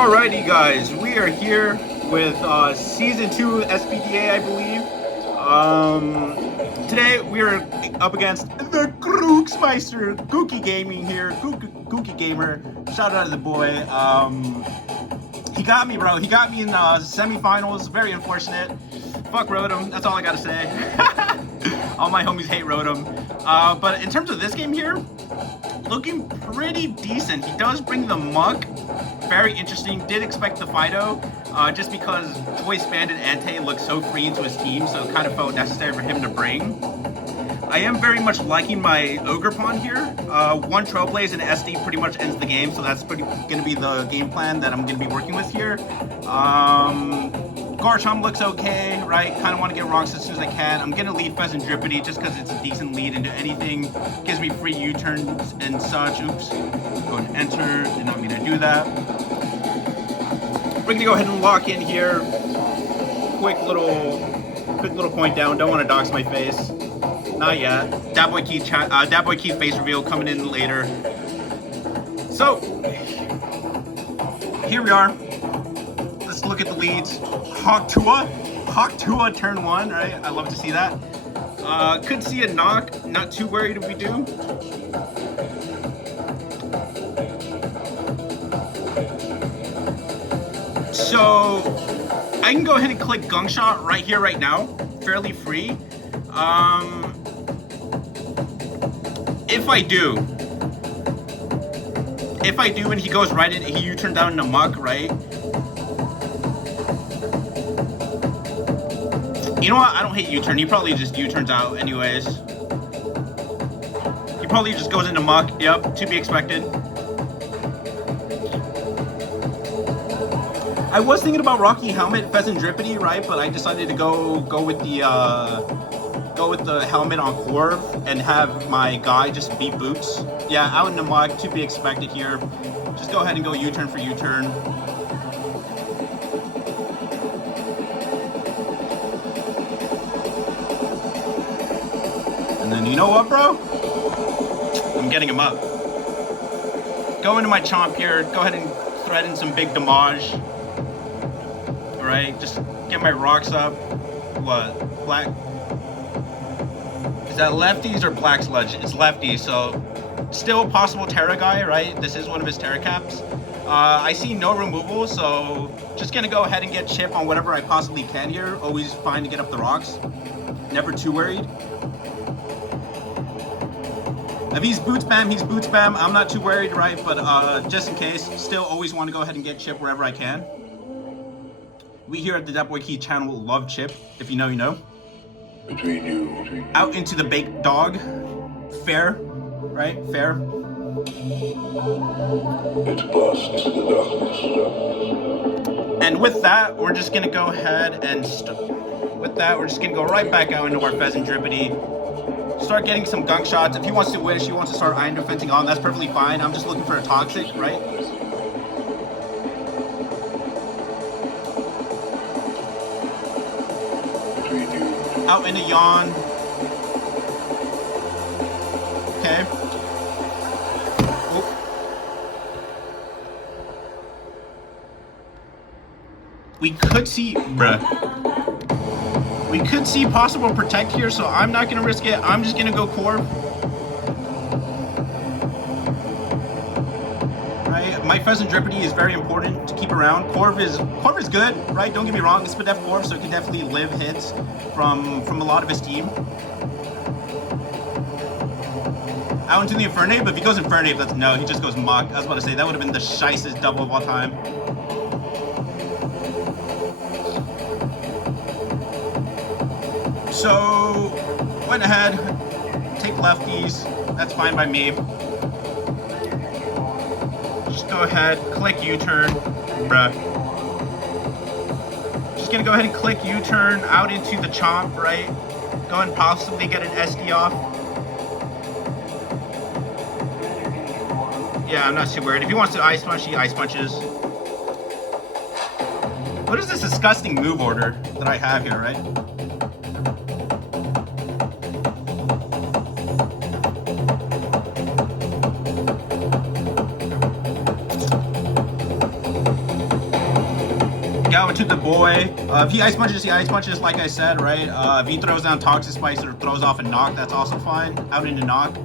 Alrighty guys, we are here with Season 2 SPDA, I believe. Today we are up against the Krooksmeister, Gokey Gaming here, Gokey Gamer. Shout out to the boy. He got me, bro. He got me in semifinals. Very unfortunate. Fuck Rotom, that's all I gotta say. All my homies hate Rotom. But in terms of this game here, looking pretty decent. He does bring the Muck. Very interesting. Did expect the Fido, just because Choice Bandit Ante looks so free into his team, so it kind of felt necessary for him to bring. I am very much liking my Ogerpon here. One Trailblaze and SD pretty much ends the game, so that's going to be the game plan that I'm going to be working with here. Garchomp looks okay, right? Kind of want to get rocks as soon as I can. I'm going to lead Pheasant Drippity just because it's a decent lead into anything. Gives me free U-turns and such. Oops. Go and enter. Did not mean to do that. We're going to go ahead and lock in here. Quick little point down. Don't want to dox my face. Not yet. Dat Boy Keith face reveal coming in later. So, here we are. Let's look at the leads. Hawk-Tuah turn 1, right? I love to see that. Could see a knock. Not too worried if we do. So, I can go ahead and click Gunk Shot right here, right now. Fairly free. If I do and he goes right in, he U-turn down into Muck, right? You know what? I don't hate U-turn. He probably just U-turns out anyways. He probably just goes into Muck. Yep, to be expected. I was thinking about Rocky Helmet, Pheasant Drippity, right? But I decided to go with the helmet on Corv and have my guy just beat Boots. Yeah, out in the Muck, to be expected here. Just go ahead and go U-turn for U-turn. And then you know what, bro? I'm getting him up. Go into my Chomp here. Go ahead and thread in some big damage. Alright, just get my rocks up. What? Black? Is that lefties or black sludge? It's lefties, so still possible Terra guy, right? This is one of his Terra caps. I see no removal, so just gonna go ahead and get chip on whatever I possibly can here. Always fine to get up the rocks. Never too worried. If he's boot spam, he's boot spam. I'm not too worried, right? But just in case, still always want to go ahead and get chip wherever I can. We here at the Dat Boy Keith channel love chip. If you know, you know. Between you. Out into the baked dog. Fair, right? Fair. It's bust to the darkness. And with that, we're just gonna go ahead and go right back out into our Pheasant Drippity. Start getting some gunk shots. If he wants to wish, he wants to start iron defending on, that's perfectly fine. I'm just looking for a toxic, right? Out into Yawn. Okay. Oh. We could see, we could see possible protect here, so I'm not gonna risk it. I'm just gonna go Corv. Right, my Pheasant Drippity is very important to keep around. Corv is good, right? Don't get me wrong. It's SPDA Corv, so it can definitely live hits from a lot of his team. Out into the Infernape, but if he goes Infernape, that's no. He just goes Muck. I was about to say that would have been the shystest double of all time. So, went ahead, take lefties, that's fine by me. Just go ahead, click U-turn, bruh. Just gonna go ahead and click U-turn out into the Chomp, right? Go and possibly get an SD off. Yeah, I'm not too worried. If he wants to Ice Punch, he Ice Punches. What is this disgusting move order that I have here, right? out into the boy. If he ice punches, he ice punches, like I said, right? If he throws down Toxic Spice or throws off a knock, that's also fine. Out into knock.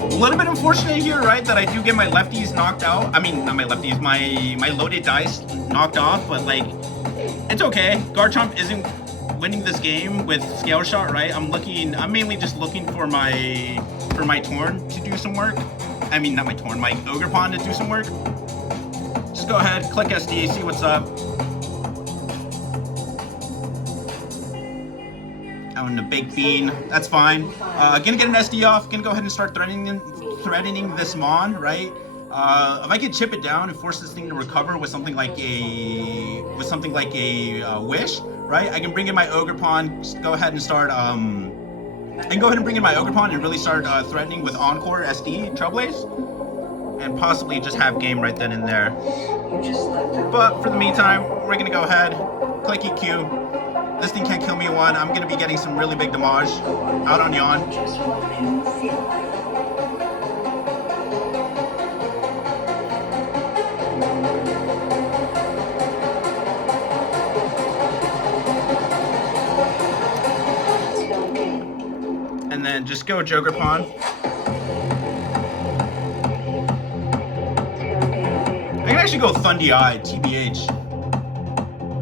A little bit unfortunate here, right, that I do get my lefties knocked out. I mean, not my lefties, my loaded dice knocked off, but like, it's okay. Garchomp isn't winning this game with Scale Shot, right? I'm mainly just looking for my Torn to do some work. I mean, not my Torn, my Ogerpon to do some work. Just go ahead, click SD, see what's up. Out in the Baked Bean, that's fine. Gonna get an SD off, gonna go ahead and start threatening this Mon, right? If I can chip it down and force this thing to recover with something like a Wish, right? I can bring in my Ogerpon, go ahead and start bring in my Ogerpon and really start threatening with Encore, SD, Trailblaze, and possibly just have game right then and there. But for the meantime, we're gonna go ahead, click EQ. This thing can't kill me one. I'm gonna be getting some really big damage out on Yawn. And then just go Jokerpon. I can actually go Thundy Eye, TBH.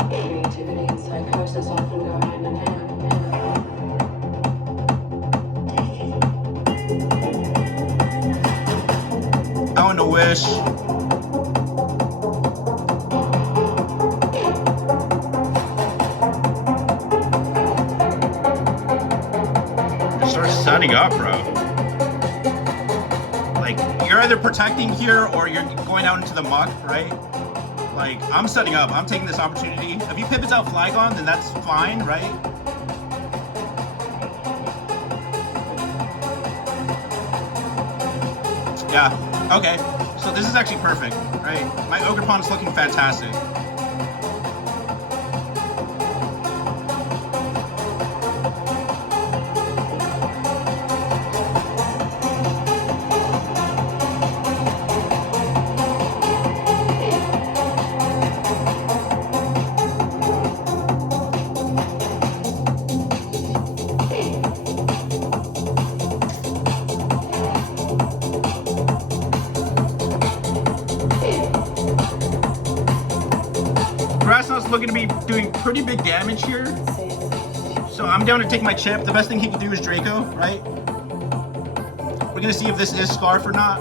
Creativity and psychosis often go hand in hand. I want to Wish. Setting up, bro. Like, you're either protecting here or you're going out into the muck, right? Like, I'm setting up. I'm taking this opportunity. If he pivots out Flygon, then that's fine, right? Yeah, okay. So this is actually perfect, right? My Ogerpon is looking fantastic. Grassnot's looking to be doing pretty big damage here. So I'm down to take my chip. The best thing he can do is Draco, right? We're gonna see if this is Scarf or not.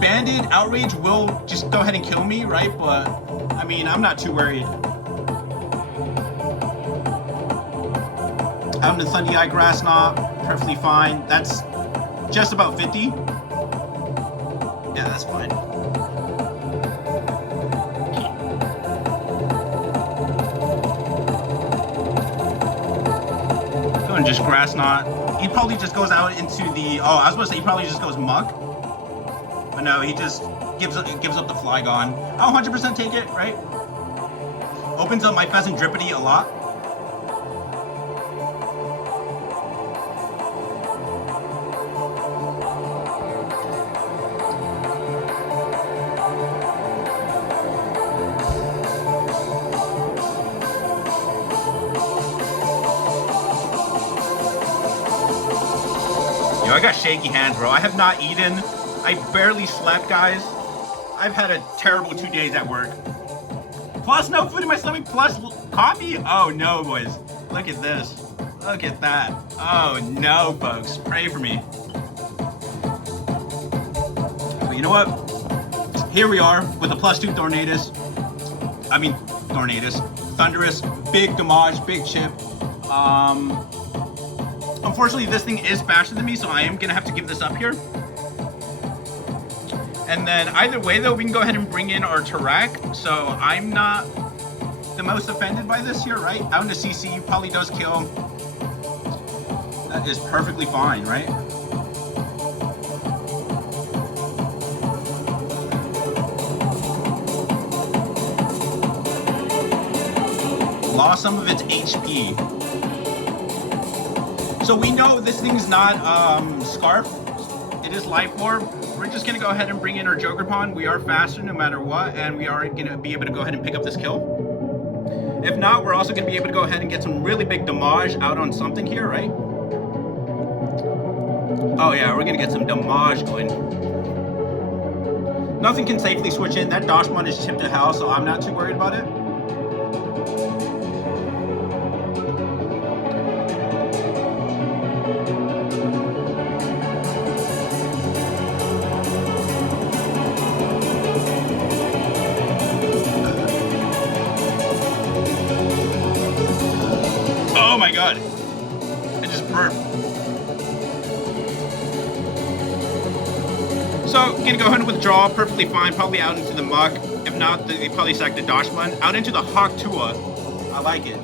Banded Outrage will just go ahead and kill me, right? But, I mean, I'm not too worried. Out into Thundy Eye Grassnot, perfectly fine. That's just about 50. Yeah, that's fine. And just Grass Knot. He probably just goes out into the. Oh, I was gonna say he probably just goes Muck, but no, he just gives up the Flygon. I'll 100% take it, right? Opens up my Pheasant Drippity a lot. Yo, I got shaky hands, bro. I have not eaten. I barely slept, guys. I've had a terrible 2 days at work. Plus no food in my stomach, plus coffee? Oh no, boys. Look at this. Look at that. Oh no, folks. Pray for me. But you know what? Here we are with a +2 Thundurus. Thundurus. Big damage, big chip. Unfortunately, this thing is faster than me, so I am gonna have to give this up here. And then either way, though, we can go ahead and bring in our Tarak. So I'm not the most offended by this here, right? Out into CC probably does kill. That is perfectly fine, right? Lost some of its HP. So we know this thing's not Scarf. It is Life Orb. We're just gonna go ahead and bring in our Joker Pawn. We are faster no matter what, and we are gonna be able to go ahead and pick up this kill. If not, we're also gonna be able to go ahead and get some really big damage out on something here, right? Oh yeah, we're gonna get some damage going. Nothing can safely switch in. That Dashmon is chipped to hell, so I'm not too worried about it. Oh my god. It just burped. So, gonna go ahead and withdraw, perfectly fine, probably out into the muck. If not, they probably sack the Dashman. Out into the Hawk Tua. I like it.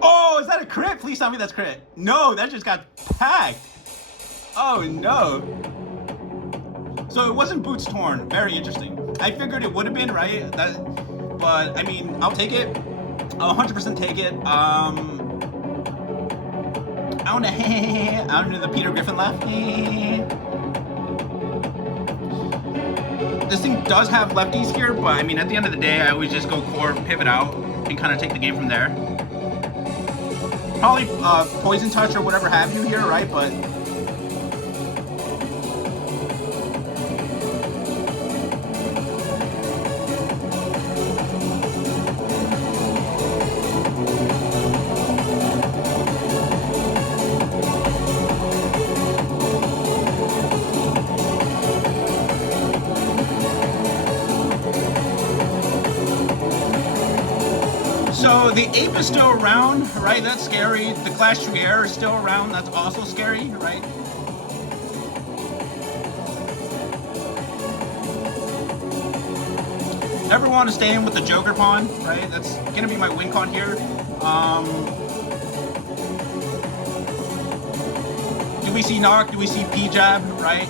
Oh, is that a crit? Please tell me that's crit. No, that just got packed. Oh no. So it wasn't Boots Torn. Very interesting. I figured it would have been, right? But I mean, I'll take it. I'll 100% take it. I don't know the Peter Griffin laugh. This thing does have lefties here, but I mean, at the end of the day, I always just go core, pivot out, and kind of take the game from there. Probably Poison Touch or whatever have you here, right? But so the ape is still around, right? That's scary. The Glacier is still around. That's also scary, right? Never want to stay in with the Joker Pawn, right? That's gonna be my win con here. Do we see knock? Do we see P-jab, right?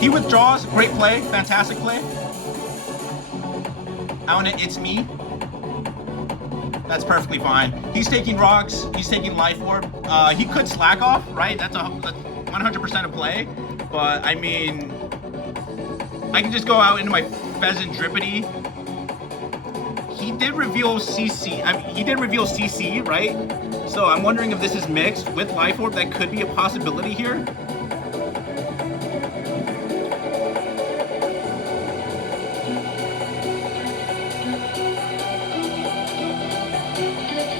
He withdraws, great play, fantastic play. It's me. That's perfectly fine. He's taking rocks, he's taking Life Orb. He could slack off, right? That's 100% a play. But I mean, I can just go out into my Pheasant Drippity. He did reveal CC, he did reveal CC, right? So I'm wondering if this is mixed with Life Orb. That could be a possibility here.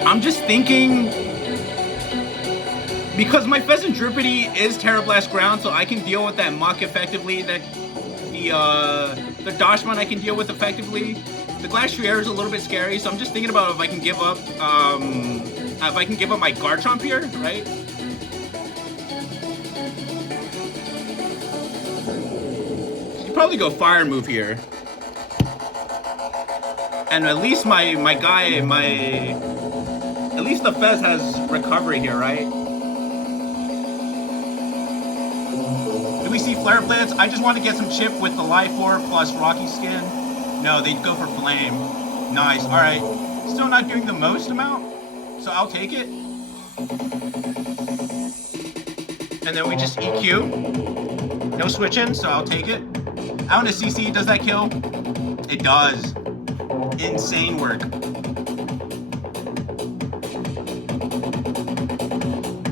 I'm just thinking, because my Pheasant Drippity is Terra Blast ground, so I can deal with that muck effectively. That the Dashman I can deal with effectively. The Glacier is a little bit scary, so I'm just thinking about if I can give up my Garchomp here, right? Should probably go Fire move here, and at least my guy, at least the Fez has recovery here, right? Do we see Flare Blitz? I just want to get some chip with the Life Orb plus Rocky Skin. No, they'd go for Flame. Nice, alright. Still not doing the most amount, so I'll take it. And then we just EQ. No switching, so I'll take it. Out into CC, does that kill? It does. Insane work.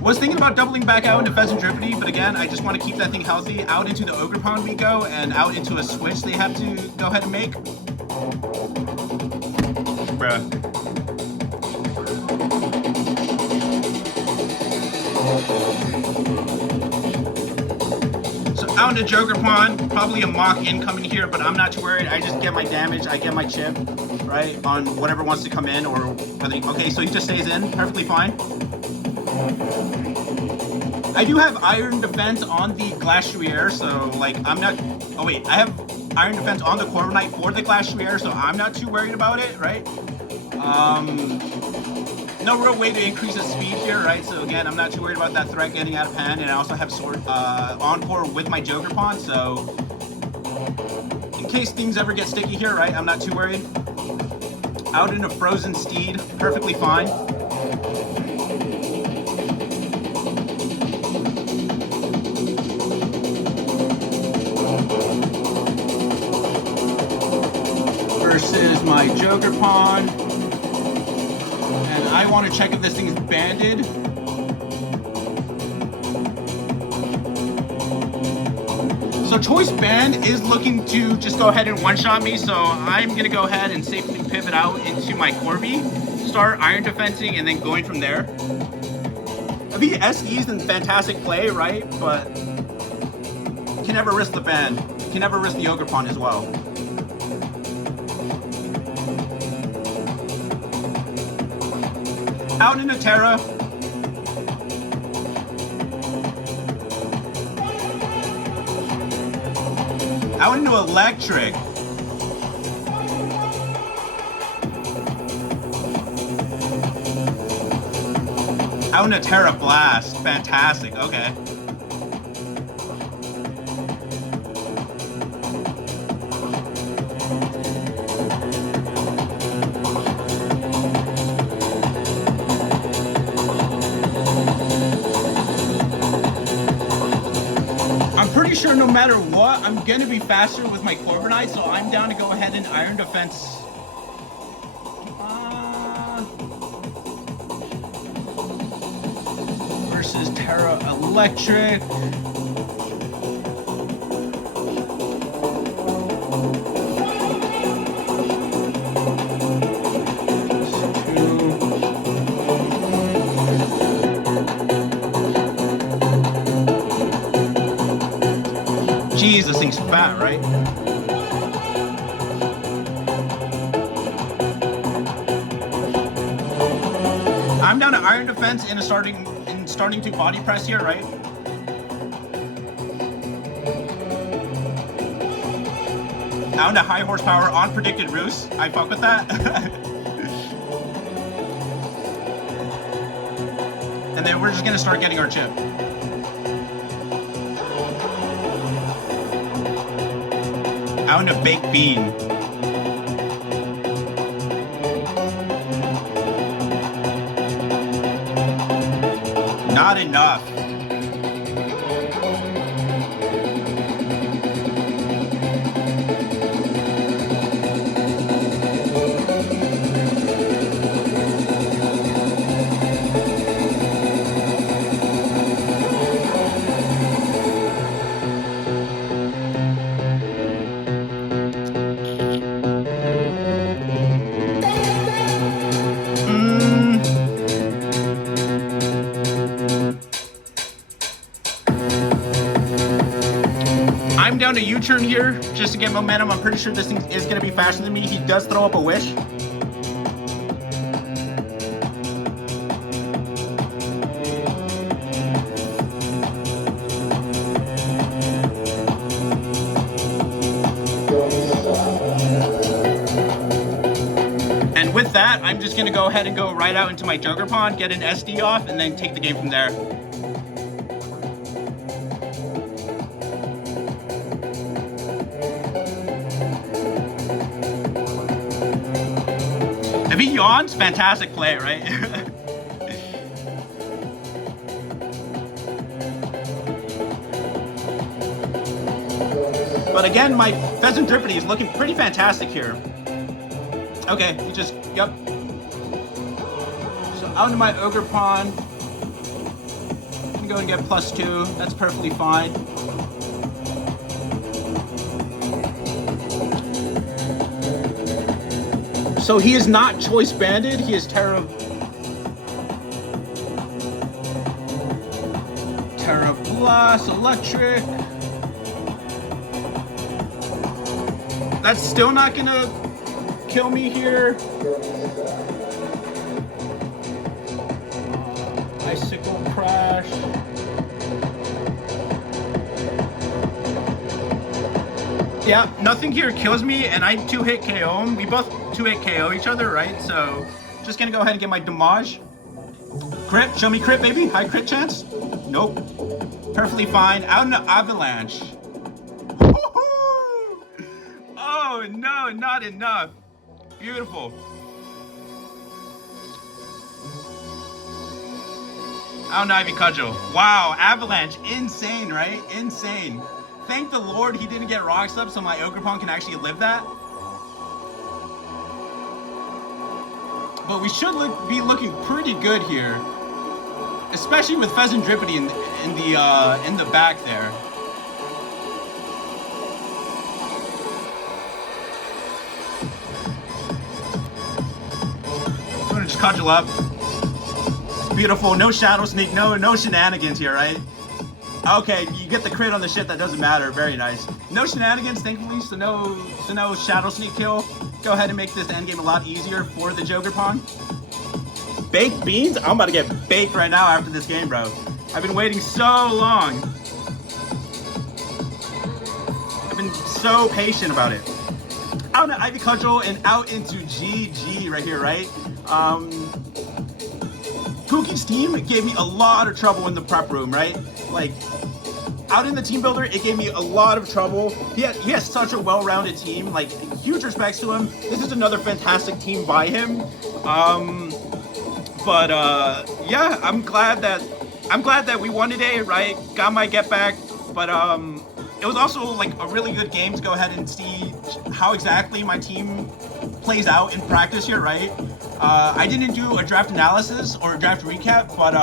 Was thinking about doubling back out into Pheasant Drippity, but again, I just want to keep that thing healthy. Out into the Ogre Pond we go, and out into a switch they have to go ahead and make. Bruh. So out into Joker Pond, probably a mock incoming here, but I'm not too worried. I just get my damage, I get my chip, right, on whatever wants to come in, or okay, so he just stays in, perfectly fine. I do have Iron Defense on the Glacier, so like I'm not. Oh wait, I have Iron Defense on the Corviknight for the Glacier, so I'm not too worried about it, right? No real way to increase his speed here, right? So again, I'm not too worried about that threat getting out of hand, and I also have Sword Encore with my Joker Pawn, so in case things ever get sticky here, right? I'm not too worried. Out in a frozen steed, perfectly fine. Versus my Joker Pawn. And I want to check if this thing's banded. So Choice Band is looking to just go ahead and one-shot me, so I'm going to go ahead and safely pivot out into my Corby, start Iron Defensing, and then going from there. I mean, SD's in fantastic play, right? But can never risk the band. Can never risk the Ogre Pawn as well. Out in a Terra. Out into Electric. Out into Terra Blast. Fantastic. Okay. Pretty sure no matter what, I'm going to be faster with my Corviknight, so I'm down to go ahead and Iron Defense. Versus Terra Electric. Jeez, this thing's fat, right? I'm down to Iron Defense and starting to body press here, right? Down to high horsepower on predicted roost. I fuck with that. And then we're just gonna start getting our chip. Out in a Baked Bean. Not enough. I'm down to U-turn here just to get momentum. I'm pretty sure this thing is going to be faster than me. He does throw up a wish. And with that, I'm just going to go ahead and go right out into my Joker Pawn, get an SD off, and then take the game from there. If he yawns, fantastic play, right? But again, my Pheasant Drippity is looking pretty fantastic here. Okay, he just, yep. So out into my Ogre Pawn. I'm gonna go and get +2. That's perfectly fine. So he is not choice banded, he is Terra Blast, Electric. That's still not gonna kill me here. Icicle Crash. Yeah, nothing here kills me, and I 2-hit KO him. We both 2-hit KO each other, right? So, just gonna go ahead and get my damage. Crit, show me crit, baby. High crit chance. Nope. Perfectly fine. Out in the Avalanche. no, not enough. Beautiful. Out Ivy Cudgel. Wow, Avalanche. Insane, right? Insane. Thank the Lord he didn't get rocks up so my Ogerpon can actually live that. But we should be looking pretty good here. Especially with Pheasant Drippity in the back there. I'm gonna just cudgel up. Beautiful, no Shadow Sneak, no shenanigans here, right? Okay, you get the crit on the shit that doesn't matter. Very nice. No shenanigans, thankfully, so no Shadow Sneak kill. Go ahead and make this endgame a lot easier for the Jokerpon. Baked beans? I'm about to get baked right now after this game, bro. I've been waiting so long. I've been so patient about it. Out into Ivy Cudgel and out into GG right here, right? Gokey's team gave me a lot of trouble in the prep room, right? Like, out in the team builder, it gave me a lot of trouble. He has such a well-rounded team. Like, huge respects to him. This is another fantastic team by him. Yeah, I'm glad that we won today, right? Got my get back, but it was also like a really good game to go ahead and see how exactly my team plays out in practice here, right? I didn't do a draft analysis or a draft recap, but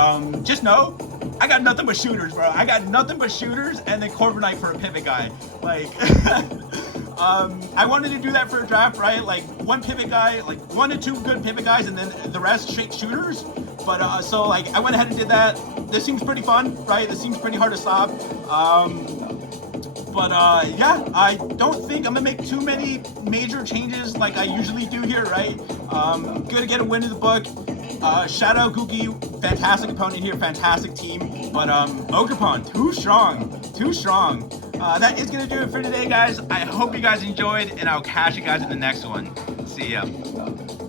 just know I got nothing but shooters, bro. I got nothing but shooters, and then Corviknight for a pivot guy. Like, I wanted to do that for a draft, right? Like one pivot guy, like 1 to 2 good pivot guys, and then the rest straight shooters. But so like I went ahead and did that. This seems pretty fun, right? This seems pretty hard to stop. Yeah, I don't think I'm gonna make too many major changes like I usually do here, right? Gonna get a win in the book. Shout out Gokey, fantastic opponent here, fantastic team. But Ogerpon, too strong. That is gonna do it for today, guys. I hope you guys enjoyed, and I'll catch you guys in the next one. See ya.